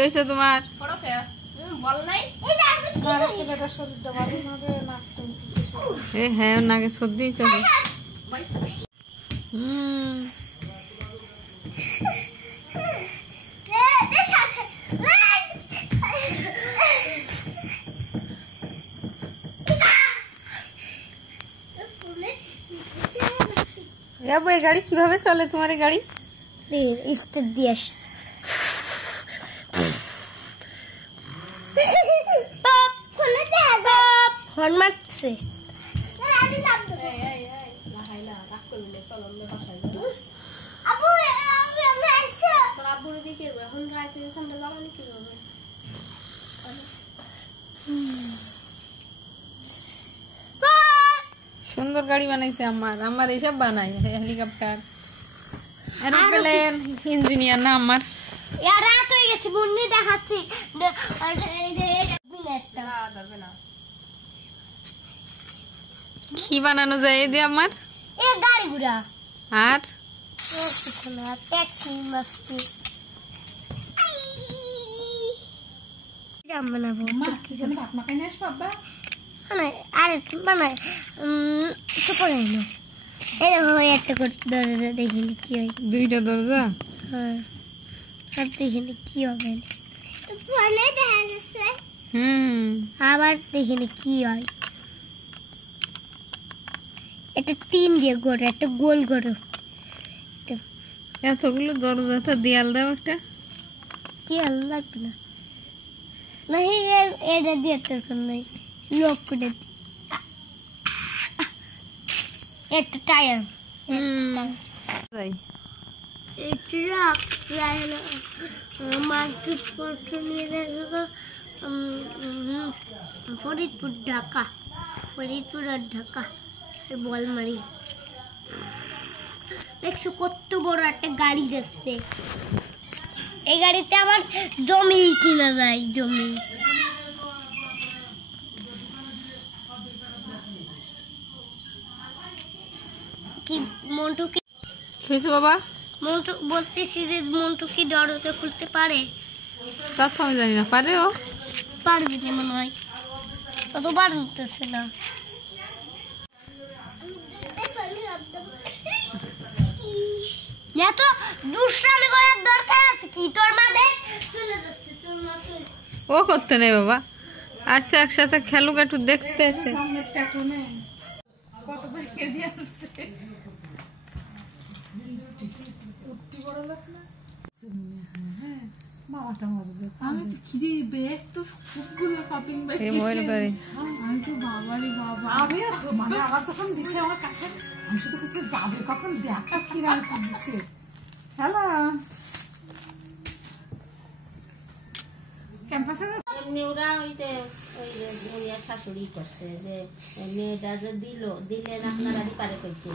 কইছো তোমার হ্যাঁ নাকে সর্দি চলে এই গাড়ি কিভাবে চলে তোমার এই গাড়ি স্টার্ট দিয়ে হর্ন মারছে সুন্দর গাড়ি বানাইছে আমার এইসব বানাই হেলিকপ্টার এরোপ্লেন ইঞ্জিনিয়ার না আমার রাত হয়ে গেছে বন্ধু দেখাচ্ছি কি বানানো যায় এই দিয়ে আমার গাড়ি ঘোড়া আর ট্যাক্সি মাস্তি বানাবো আর বানাই পরে না এই দেখো একটা দরজা দেখিনি কি হয় দুইটা দরজা হ্যাঁ সব দেখিনি কি হবে আবার দেখিনি কি হয় এটা 3 দিয়ে গড়ে একটা গোল গড়ো এতগুলো দরজা তো দেয়াল দাও একটা দেয়াল লাগবে না नहीं ये दे दिया तेरे को नहीं लोग को दे एक टायर ट्रक मार्केट पर फरीदपुर ढाका फरीदपुर और ढाका बॉल मारी দেখছো কত বড় একটা গাড়ি যাচ্ছে এই গাড়িতে আমার জমি কিনা যায় জমি কি মন্টু কি কইছো বাবা মন্টু বলতেছি যে মন্টু কি দরজা খুলতে পারে তা তো আমি জানি না পারে ও পারবে না মনে হয় তত পারতেছে না তো দুষ্টামি করার দরকার আছে কি তোর মাঝে চলে যাচ্ছে তোর মাঝে ও করতে নেই বাবা আচ্ছা একসাথে খেলুক একটু দেখতে এসে কত করে কেজি আসছে উঠতি বড় লোক না হ্যাঁ মামাটা মারবে আমি খিরি ব্যাগ তো সবগুলো শপিং ব্যাগ এই ময়লা করে আমি তো বাবারে বাবা আমি মানে আমার যখন দিছে আমার কাছে আমি শুধু কিছু যাবে কখন দেখা কি রাখতে দিছে হ্যালো ক্যাম্পাসে মেয়েরা ওই শাশুড়ি করছে যে মেয়েটা যে দিলে আপনারা পারে কইছে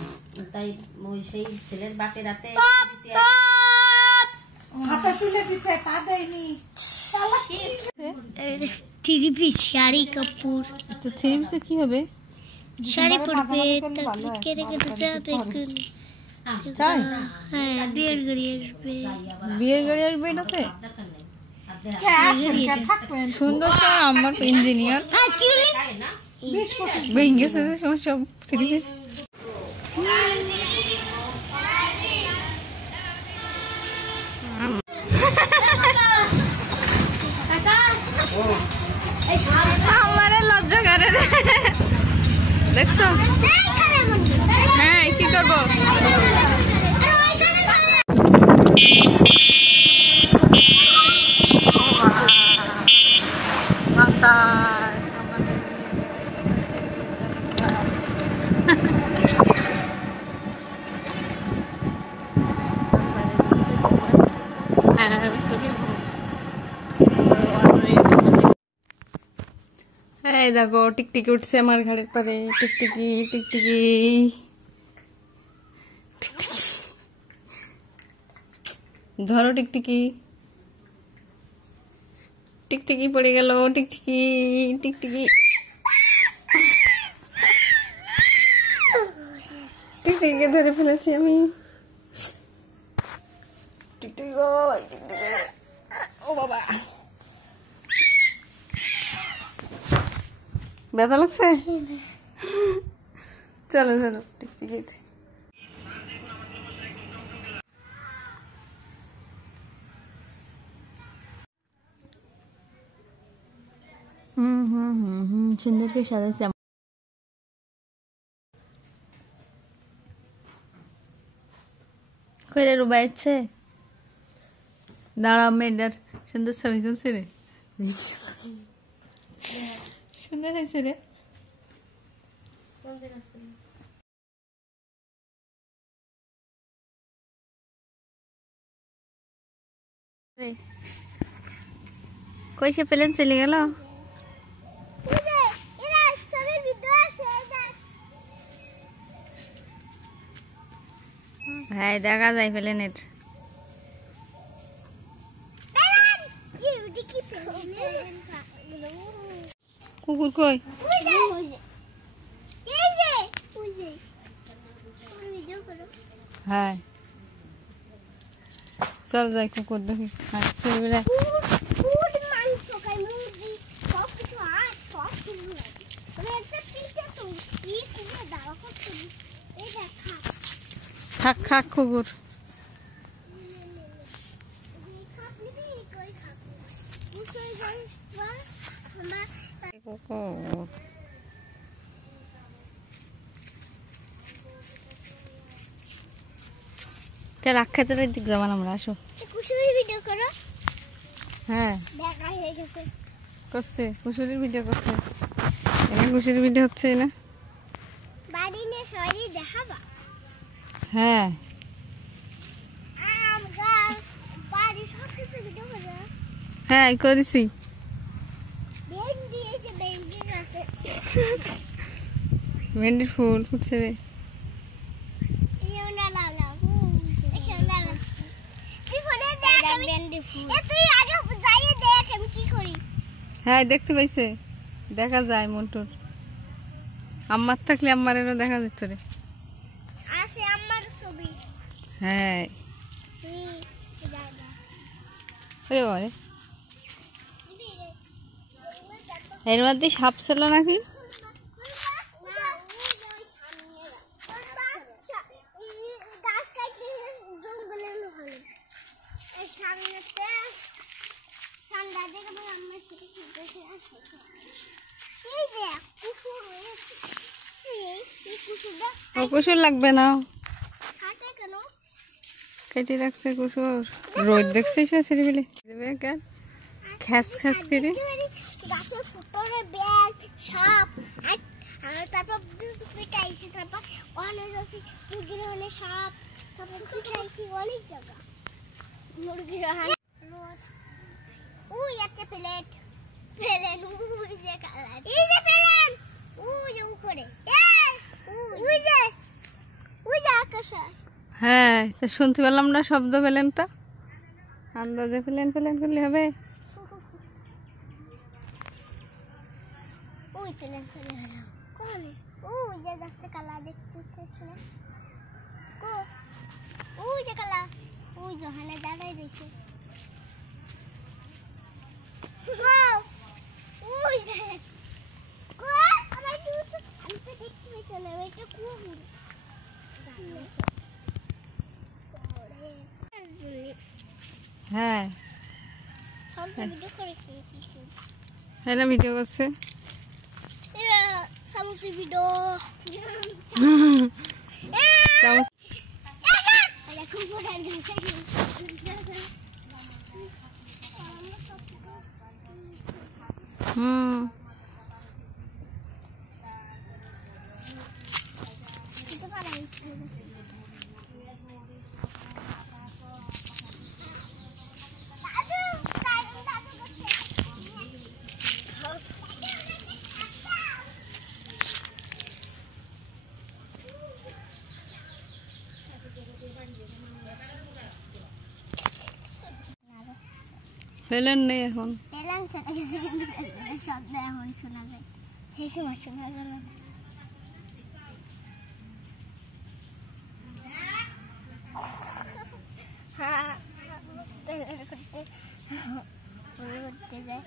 তাই ওই সেই ছেলের বাপে রাতে হাতে তুলে দিতে তা দেয়নি থ্রি পিস শাড়ি কাপড় তো থ্রি পিসে কি হবে শাড়ি পরবে তারপর কেটে কেটে যাবে তাই হ্যাঁ বিয়ের গাড়ি আসবে এটাতে সুন্দর তো আমার ইঞ্জিনিয়ার ভেঙে গেছে সব থ্রি পিস আমারে লজ্জা করে দেখছো হ্যাঁ কি করবো এই দেখো টিকটিকি উঠছে আমার ঘাড়ের পরে টিকটিকি টিকটিকি ধরো টিকটিকি টিকটিকি পড়ে গেল টিকটিকি টিকটিকি টিকটিকিকে ধরে ফেলেছি আমি টিকটিকি ও বাবা ব্যথা লাগছে? চলো চলো টিকটিকি। সুন্দর করে সাজাইছে। কইরে রুবাই আছে দাঁড়া মেয়েটার সুন্দর ছবি তুলছে রে, সুন্দর হয়েছে রে। কই সে প্লেন চলে গেল? হ্যাঁ দেখা যায় প্লেনের। কুকুর কই? হ্যাঁ চল যাই কুকুর দেখি। হ্যাঁ ছেলেবেলা খাক খাক কুকুর। চল আখ্যাতের দিক যাবান আমরা, আসো। হ্যাঁ করছে, কুশুরির ভিডিও করছে। এখানে কুশুরির ভিডিও হচ্ছে না? হ্যাঁ হ্যাঁ করেছি। ভেন্ডির ফুল ফুটছে রে। হ্যাঁ দেখতে পাইছে, দেখা যায় মন্টুর। আম্মার থাকলে আম্মারেরও দেখা যেত রে। হ্যাঁ এর মধ্যে সাপ ছিল নাকি? কুসুর লাগবে না, কেটে রাখছে কুসুর। রোদ দেখছে ছেলেবেলে খ্যাস খ্যাস করে। হ্যাঁ শুনতে পেলাম না শব্দ পেলেন তা আন্দাজে প্লেন প্লেন করলে হবে। হ্যাঁ হ্যাঁ না ভিডিও করছে। প্লেন নেই এখন, শব্দ এখন শোনা যায়, সেই সময় শোনা গেল না। করতে যায়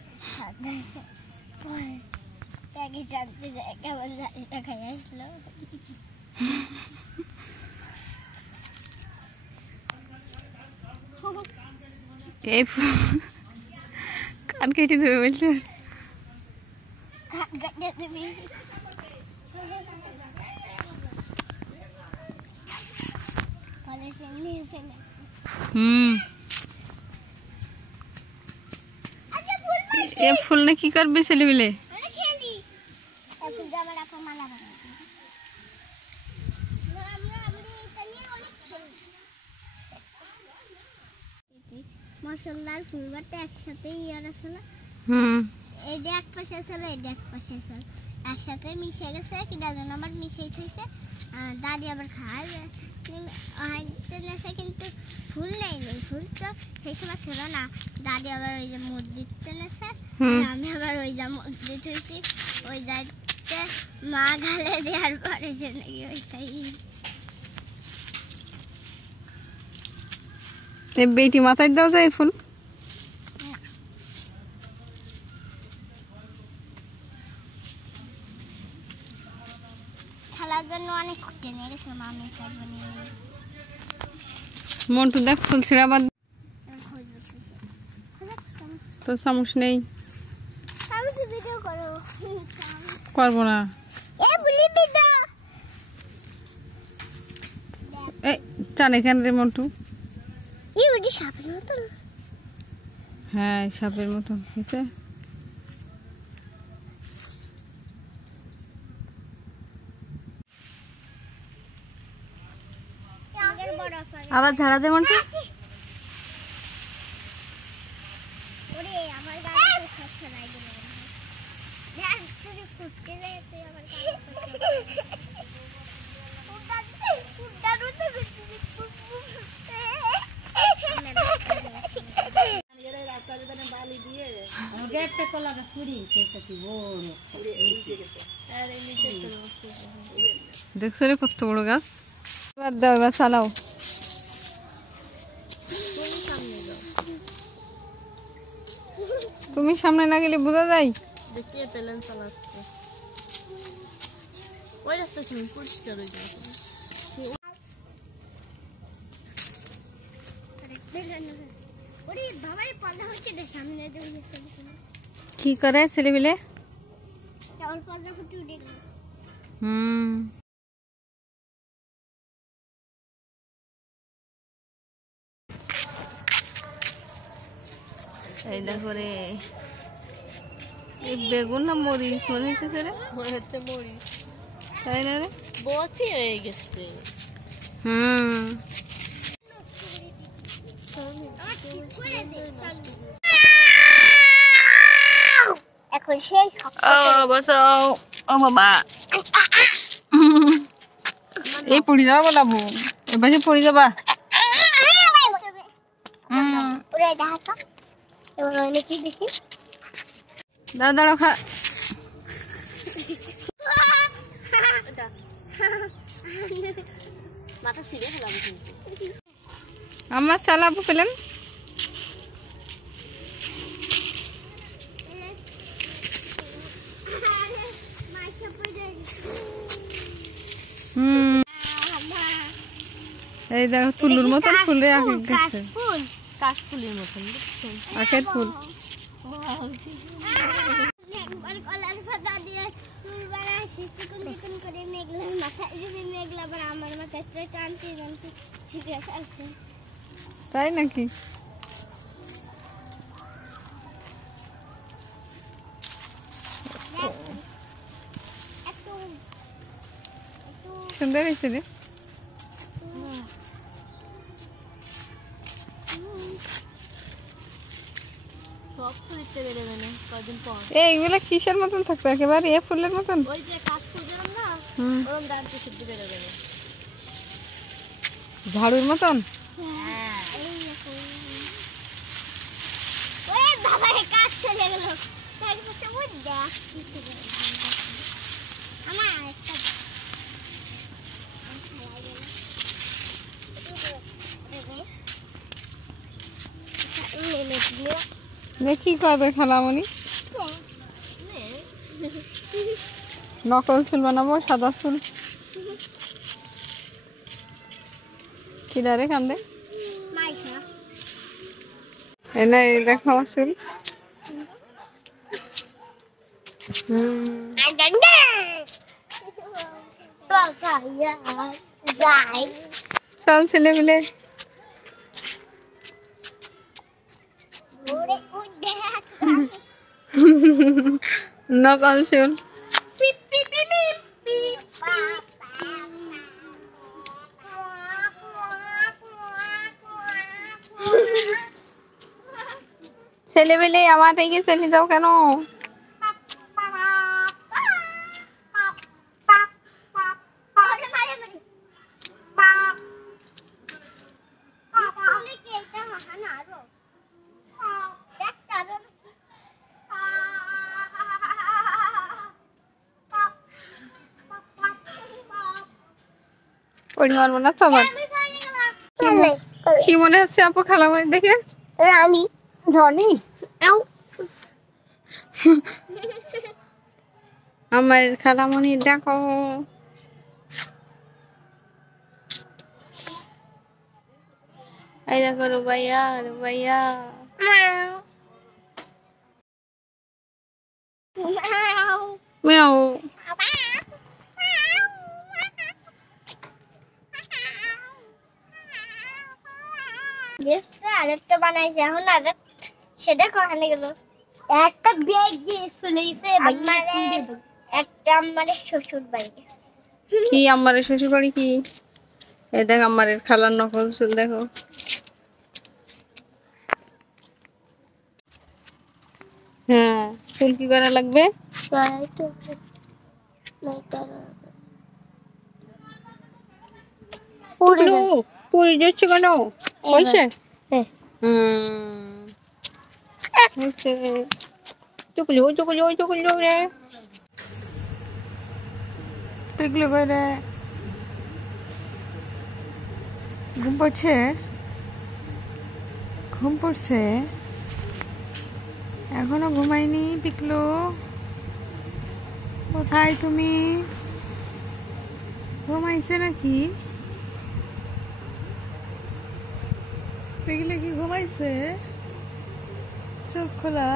মুরগি টানতে যায় কেমন জানিটা খাই আসলো। এই কান কেটে দেবে বলছে। কান কাটিয়ে দিবি। এ ফুল না কি করবে ছেলে মিলে? মশলার ফুল বাটা একসাথে এই যে এক পাশে ছিল এই যে এক পাশে ছিল একসাথে মিশে গেছে কিনা যেন আবার মিশিয়ে থইছে দাদি আবার খায় কিন্তু ফুল নেই ফুল তো সেই সময় ছিল না। দাদি আবার ওই যে মসজিদ টেনেছে আমি আবার ওই যা মসজিদ হয়েছি ওই যাইতে মা গালে দেওয়ার পরে যে নাকি ওইটাই বেটি মাথায় দাও যায় ফুল খেলার জন্য অনেক টেনে গেছে মামি মন্টু দেখ ফুল ছিঁড়া বাদ তো চামচ নেই করবো না। টানে কেন রে মন্টু? সাপের মতন হ্যাঁ সাপের মতন হয়েছে। আবার ঝাড়া দে মন্টু। একটা কলা গাছ ছড়িয়েছে দেখছো রে কত বড় গাছ। এবার দাও এবার চালাও। তুমি সামনে না গেলে বোঝা যায়। দেখিয়ে পেলেন চালাচ্ছে ওই রাস্তা তুমি পরিষ্কার হয়ে যাবে। কি করে ছেলে মিলে? এই দেখো রে এই বেগুন না মরিচ মনে হচ্ছে রে? মনে হচ্ছে মরিচ তাই না রে? বতি হয়ে গেছে। এখন সেই বাঁচাও ও বাবা এই পড়ে যাওয়া বলাবো এবার পড়ে যাবা। দাঁড়া দাঁড়া খা মাথা ছিঁড়ে ফেলাম আমার চালাবো পেলেন। এই দেখো তুলুর মতন ফুলে আঁকে গেছে কাশফুলের মতন আখের ফুল। তাই নাকি? সুন্দর হয়েছে রে। এইগুলা কিসের মতন থাকবে একেবারে এ ফুলের মতন? ওই যে কাশফুল যেরকম না ওরকম দাঁড়তে শুদ্ধ বেড়ে যাবে ঝাড়ুর মতন। নেমে দেখি করবে খালামণি। নকল চুল বানাবো, সাদা চুল। কি ডারে কান্দে এনে দেখো আমার চুল। চল ছেলে মিলে নকল চুল। ছেলে মিলে আমার থেকে চলে যাও কেন? পরিমাণ মনে হচ্ছে আমার। কি মনে হচ্ছে আপু খালামণি দেখে? রানী রনি আমার খালামণি দেখো। এই দেখো রুবাইয়া, রুবাইয়া মিয়াও। আরেকটা বানাইছে এখন আর সেটা কখানে গেল। একটা ব্যাগ দিয়ে চলেছে একটা আমার শ্বশুর বাড়ি। কি আমার শ্বশুর বাড়ি? কি এই দেখ আমার খালার নকল চুল দেখো। হ্যাঁ চুল কি করা লাগবে? পুরি যাচ্ছে কেন? হয়েছে? চুকলি ওই চুকলি ওই চুকলি রে পিগলি করে ঘুম পড়ছে, ঘুম পড়ছে এখনো ঘুমাইনি। পিকলু কোথায় তুমি? ঘুমাইছে নাকি? পিগলি কি ঘুমাইছে? চোখ খোলা।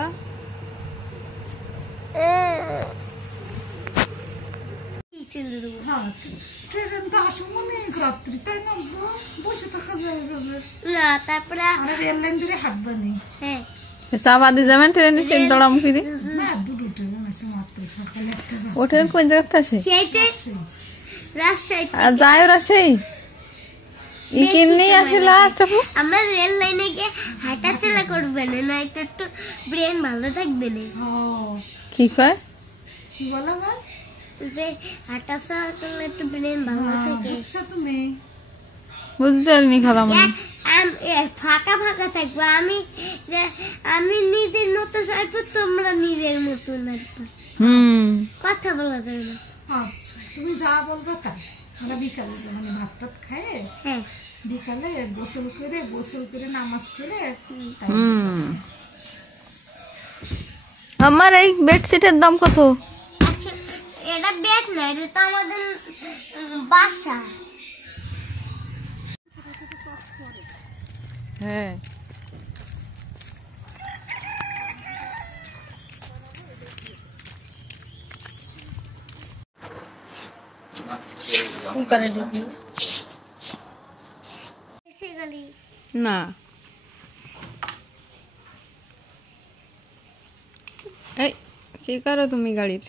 ট্রেন তো আসে অনেক রাত্রি, তাই না? বসে থাকা যায় না, তারপরে রেল লাইন ধরে হাঁটবা নেই। হ্যাঁ চা বাদে যাবেন ট্রেনে? সেই দৌড়ামুখি দি না, দুটো ট্রেন আসে মাত্র সকালে একটা। ও ট্রেন কোন জায়গাতে আসে? রাজশাহী আর যায় রাজশাহী ই কিনলেই আসে লাস্ট। আপু আমরা রেল লাইনে গিয়ে হাঁটাচলা করবে না, এটা একটু ব্রেন ভালো থাকবে না। কি কয়? কি বলো না? যে হাঁটাচলা করলে একটু ব্রেন ভালো থাকে। আচ্ছা তুমি বুঝতে পারিনি খালামণি। ফাঁকা ফাঁকা থাকবো। আমি নিজের মতো থাকবো, তোমরা নিজের মতো থাকবো। কথা বলা যাবে না। আচ্ছা তুমি যা বলবে তাই। আমরা বিকালে মানে ভাত টাত খায়, হ্যাঁ বিকালে গোসল করে নামাজ করে আমার এই বেডশিটের দাম কত? আচ্ছা এটা বেড না, এটা তো আমাদের বাসা। হ্যাঁ না এই কি করো তুমি গাড়ির?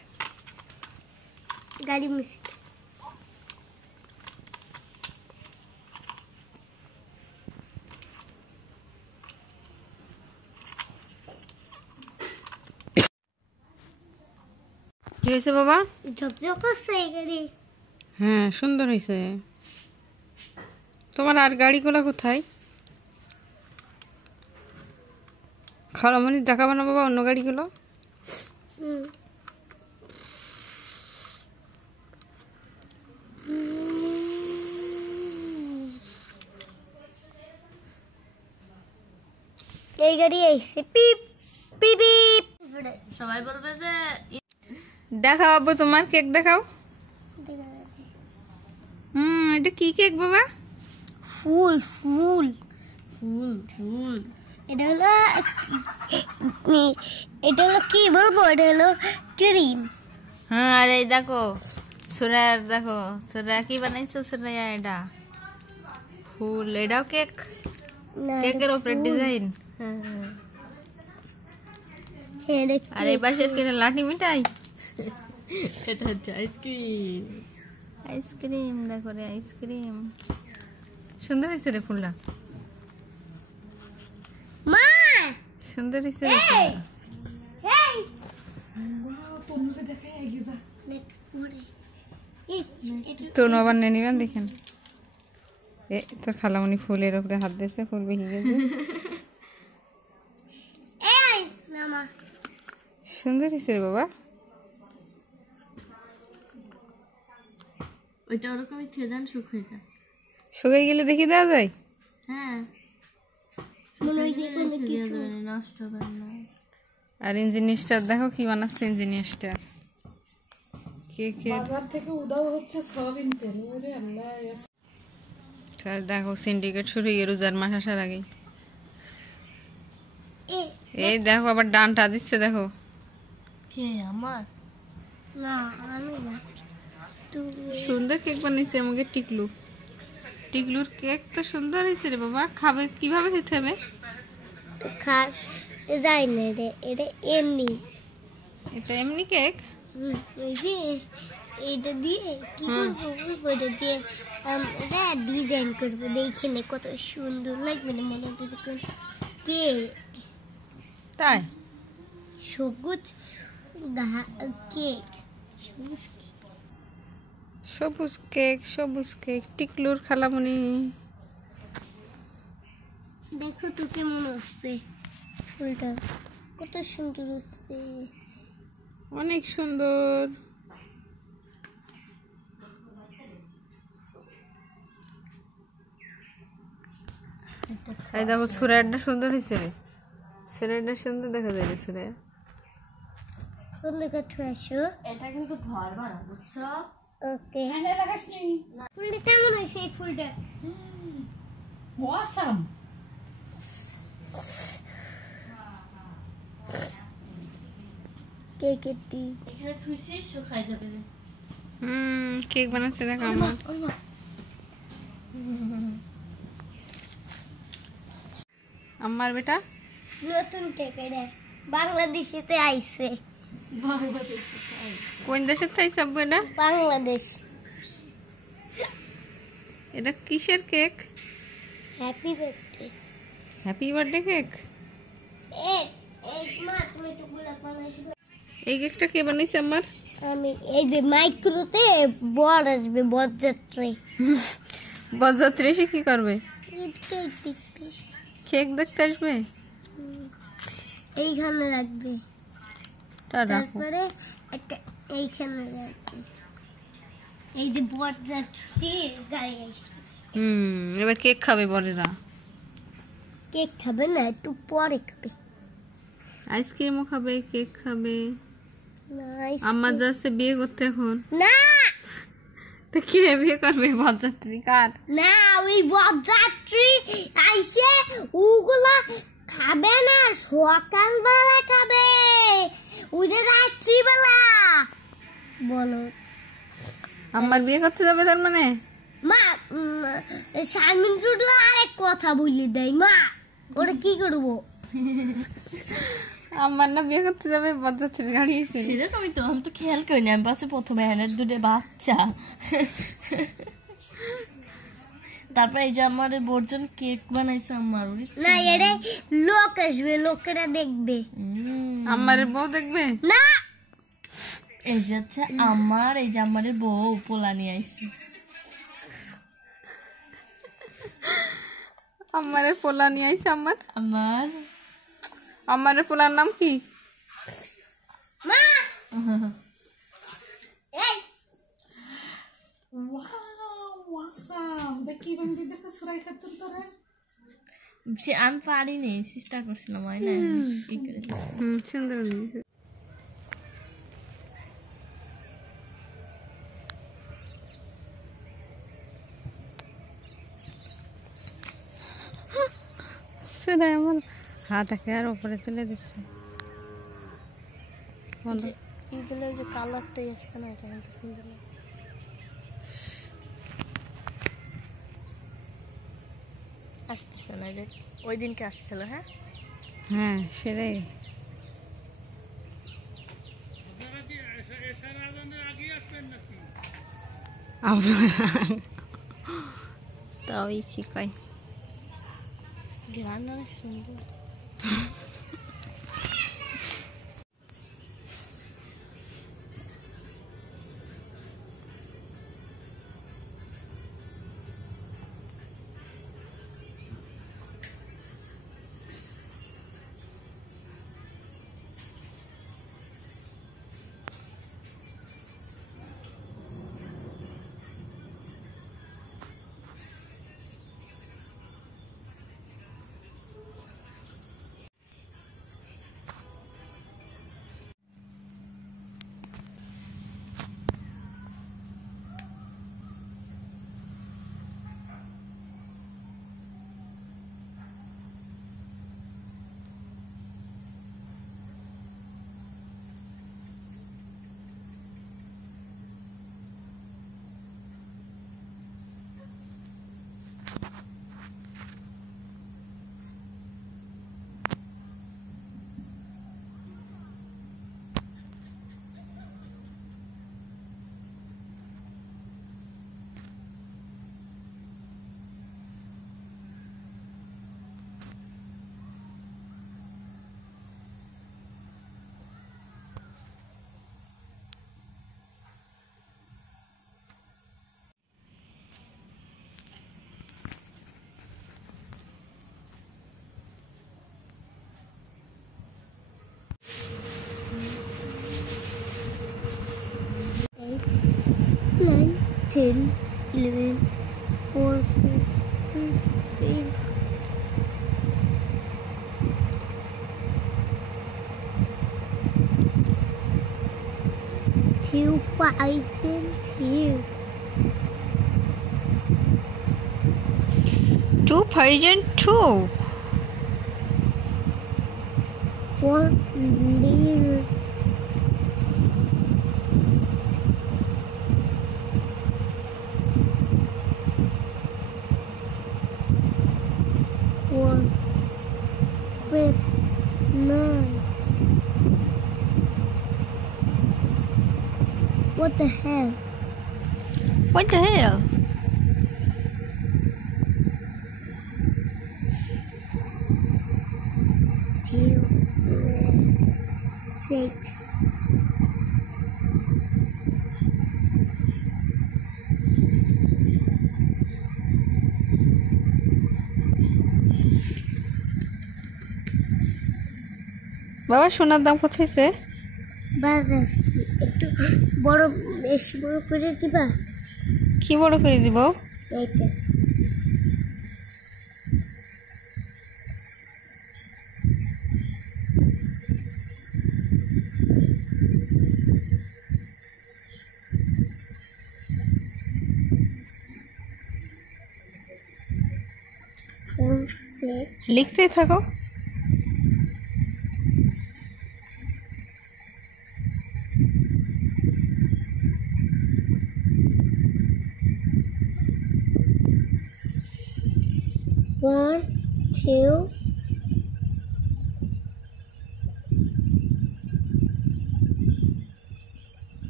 গাড়ি মিস্ত্রি। কি হয়েছে বাবা? ঝকঝক করছে এই গাড়ি। হ্যাঁ সুন্দর হয়েছে। তোমার আর গাড়িগুলো কোথায়? খালামণি দেখাবো না বাবা অন্য গাড়িগুলো? এই গাড়ি আইছে পিপ পিপ পিপ। সবাই বলবে যে দেখাও আব্বু তোমার কেক দেখাও। এটা কি কেক বাবা? ফুল ফুল ফুল ফুল এটা হলো কি বলবো, এটা হলো ক্রিম। হ্যাঁ, আর এই দেখো সুরার, দেখো সুরা কি বানাইছো সুরাইয়া, এটা ফুল, এটাও কেক, কেকের উপরে ডিজাইন। আর এই পাশের কি লাঠি মিঠাই, এটা হচ্ছে আইসক্রিম। আইসক্রিম দেখো রে, আইসক্রিম সুন্দর হয়েছে রে ফুলটা, মা সুন্দর হয়েছে রে ফুলটা। এই ওয়াও, তোমরা দেখে এগিয়ে যা। তোর আবার নিয়ে নিবেন দেখেন। এ তোর খালামণি ফুলের উপরে হাত দিয়েছে, ফুল ভেঙে গেছে। এই নামা সুন্দর হয়েছে রে বাবা। ওইটা ওরকমই খেদান শুকিয়ে যায়। শুকিয়ে গেলে দেখি দেওয়া যায়। হ্যাঁ, মনে হয় যে কোনো কিছু নষ্ট হবে না। আর ইঞ্জিনিয়ারটা দেখো কি বানাচ্ছে, ইঞ্জিনিয়ারটা কেকের। বাজার থেকে উদাও হচ্ছে সয়াবিন তেল। ওরে আল্লাহ, তার দেখো সিন্ডিকেট শুরু হয়ে রোজার মাস আসার আগে। এই দেখো আবার ডানটা দিচ্ছে, দেখো কে আমার? না আমি না, তুমি সুন্দর কেক বানিয়েছে আমাকে টিকলু। টিকলুর কেক তো সুন্দর হয়েছে রে বাবা। খাবে কিভাবে খেতে হবে? যাই না রে, এটা এমনি। এটা এমনি কেক? ওই যে এটা দিয়ে কি করবো, ওইটা দিয়ে এটা ডিজাইন করবো, দেখে নে কত সুন্দর লাগবে না মনে হচ্ছে কে তাই? সবুজ কেক, সবুজ কেক। সবুজ কেক, সবুজ কেক টিকলুর খালামণি। দেখো তো কেমন হচ্ছে ফুলটা, কত সুন্দর হচ্ছে। অনেক সুন্দর। এই দেখো সুরাইডটা সুন্দর হয়েছে রে, সুরাইডটা সুন্দর দেখা যায় রে সুরাই। সুন্দর করে আসো, এটা কিন্তু ধরবা না, বুঝছো? ওকে। হ্যাঁ, লাগাসনি। ফুলটা কেমন হয়েছে এই ফুলটা? অসাম। কেকের দি এখানে খুশি শুকাই যাবে। কেক বানাচ্ছে দেখো আমার। আমার বেটা নতুন কেক, এটা বাংলাদেশেতে আইছে। কোন দেশের তাই সব? এটা বাংলাদেশ। এটা কিসের cake? Happy birthday. Happy birthday cake. এই মা তুমি একটু গোলাপ বানাই দিবে? এই কেকটা কে বানাইছে আমার? আমি এই যে মাইক্রোতে বড় আসবে বরযাত্রী। বরযাত্রী এসে কি করবে? কেক দেখতে আসবে। এইখানে রাখবে, রাখো। তারপরে একটা এইখানে রাখবে। এই যে বরযাত্রীর গাড়ি আসবে। এবার কেক খাবে বড়রা। কেক খাবে না, একটু পরে খাবে। আইসক্রিমও খাবে, কেক খাবে। না আম্মা যাচ্ছে বিয়ে করতে এখন। না তো কে বিয়ে করবে? বরযাত্রী কার? না, ওই বরযাত্রী আইসে ওগুলা খাবে না, সকালবেলা খাবে, ওই যে রাত্রিবেলা। বলো আম্মার বিয়ে করতে যাবে তার মানে? মা শারমিন শুধু আরেক কথা বলে দেয় মা, ওরা কি করবো? আম্মার না বিয়ে করতে যাবে, বরযাত্রীর গাড়ি এসে। সেরকমই তো, আমি তো খেয়াল করিনি। আমি পাশে প্রথমে হ্যানের দুটো বাচ্চা, তারপর এই যে আমার বর্জন কেক বানাইছে আমার। না এরে লোক আসবে, লোকেরা দেখবে। আম্মার বউ দেখবে না এই যে হচ্ছে আমার, এই যে আমাদের বউ পোলা নিয়ে আইছে। আম্মারের পোলা নিয়ে আইছে। আমার আমারের পোলার নাম কি? মা এই ওয়াও, অসাম। দেখি বান্ধি দেশে সুরাই খাতুন তোরা। সে আমি পারিনি, চেষ্টা করছিলাম, হয় না কি করে। সুন্দর হয়েছে। সেটা আমার হাত আর উপরে তুলে দিচ্ছে ঈদে যে কালারটাই আসছে না, এটা কিন্তু সুন্দর না। আসতেছে না, ওই দিনকে আসছিল। হ্যাঁ হ্যাঁ সেটাই। তাও কি কয় গান অনেক সুন্দর। Nine, 10, 11, 4, 3, 2, 5, 2. 2002. 4, 0. 4, 5, 9. What the hell? What the hell? Two, 6. বাবা সোনার দাম কত হয়েছে? একটু বড়, বেশি বড় করে দিবা। কি বড় করে দিব? এইটা লিখতেই থাকো। One, two,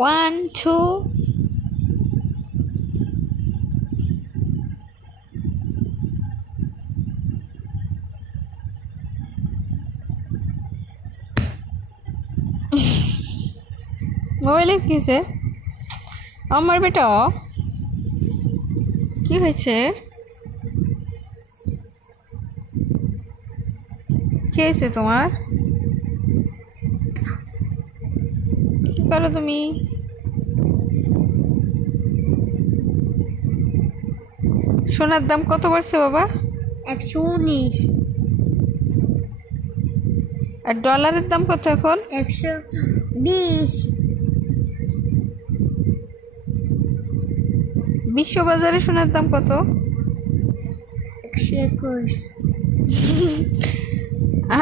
One, two. মোবাইলে কি হয়েছে? আমার বেটা কি হয়েছে? কি হয়েছে তোমার? কি করো তুমি? সোনার দাম কত বাড়ছে বাবা? 119। আর ডলারের দাম কত এখন? 120। বিশ্ববাজারে সোনার দাম কত? 121।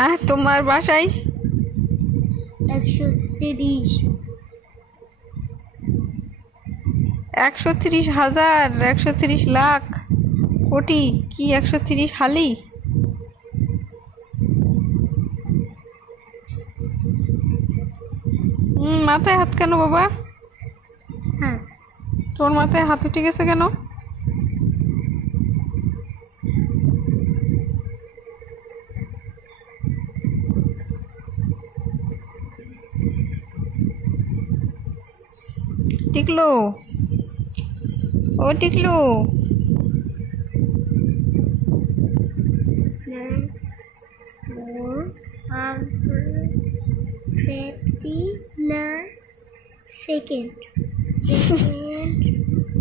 আর তোমার বাসায় 130 130,000, 130 লাখ, কোটি কি 130 হালি? মাথায় হাত কেন বাবা? হ্যাঁ তোর মাথায় হাত উঠে গেছে কেন? টিকলু, ও Tiklu, Second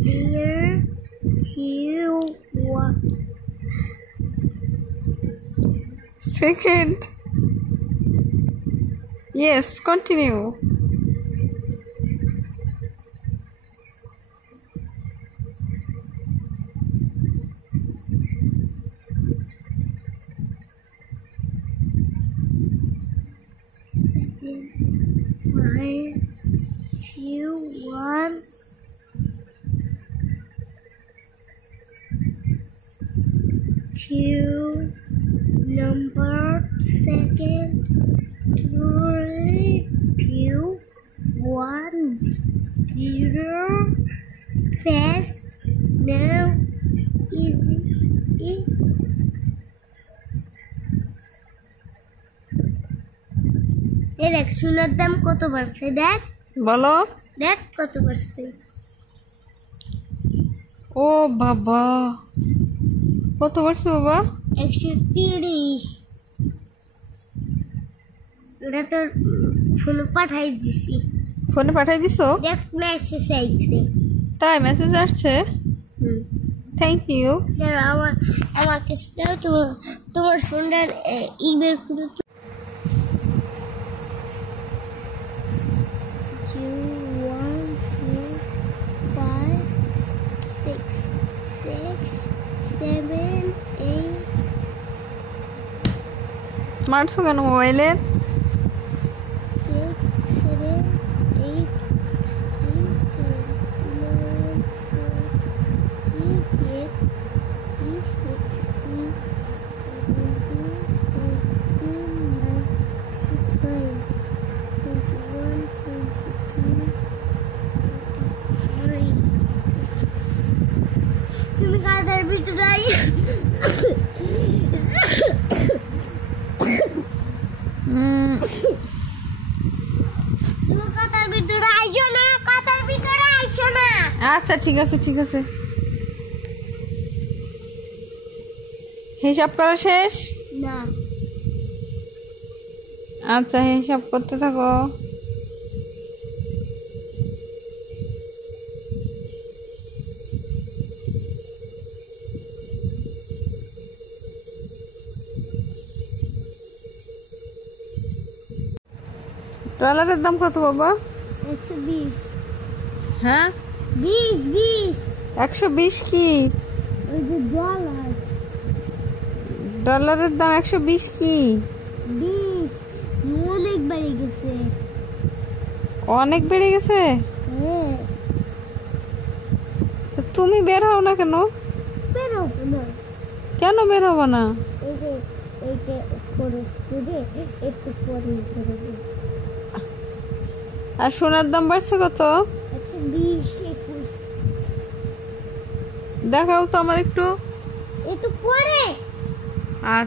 year two one. Second. Yes, continue. One, two, one. Two, number second, three, two, one, zero, fast, now, easy. দেখ সোনার দাম কত বাড়ছে দেখ বলো। দেখ কত বাড়ছে। ও বাবা, কত বাড়ছে বাবা? 130। ওটা তোর ফোনে পাঠাই দিছি। ফোনে পাঠাই দিছো? দেখ মেসেজ আইছে। তাই মেসেজ আসছে? Thank you. আমার কাছে তোমার ফোনটার ইমেল করে 1 2 5 6 7 8 মারছো কেন মোবাইলের? 6 7 8 তুমি কাদের ভিতরে তুমি কাদের ভিতরে আইছো না, কাদের ভিতরে আইছো না। আচ্ছা ঠিক আছে ঠিক আছে। হিসাব করা শেষ? না আচ্ছা হিসাব করতে থাকো। ডলারের দাম কত বাবা? 120। হ্যাঁ 20 120 কি? ওই যে ডলার। ডলারের দাম 120 কি? 20 অনেক বেড়ে গেছে। অনেক বেড়ে গেছে? হ্যাঁ তো তুমি বের হও না কেন? বেরোবো না। কেন বের হবো না? এই যে এইটা করে একটু পরে করবো। আর সোনার দাম বাড়ছে কত? 120 21। দেখাও তো আমার একটু। একটু পরে। আচ্ছা।